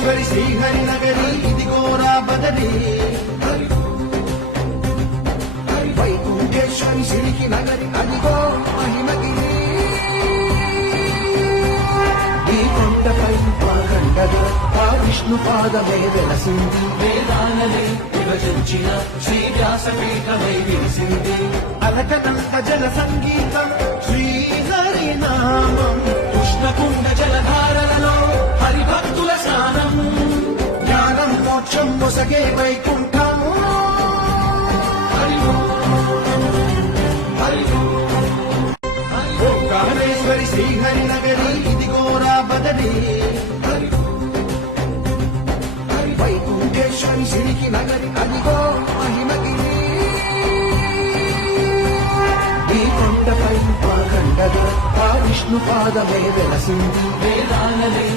ఓంకారేశ్వరి శ్రీహరి నగరి ఇదిగోరా బదరి వైకుంఠేశ్వరి సిరికి నగరి అదిగో మహిమగిరి ఈ కొండపై పాకండగా ఆ విష్ణు పాదమే వెలసింది వేదాలనే విభజించిన శ్రీ వ్యాసపీఠమై విరిసింది అలకనంత జల సంగీతం శ్రీహరి నామం కృష్ణకుండ జలధారలలో హరిభక్తుల స్నానం జ్ఞానం మోక్షం మొసగే వైకుంఠం ఓంకారేశ్వరి శ్రీహరి నగరి ఇదిగోరా బదరి వైకుంఠేశ్వరి సిరికి నగరి అదిగో మహిమగిరి ఈ కొండపై పాకండగా ఆ విష్ణు పాదమే వెలసింది వేదాలనే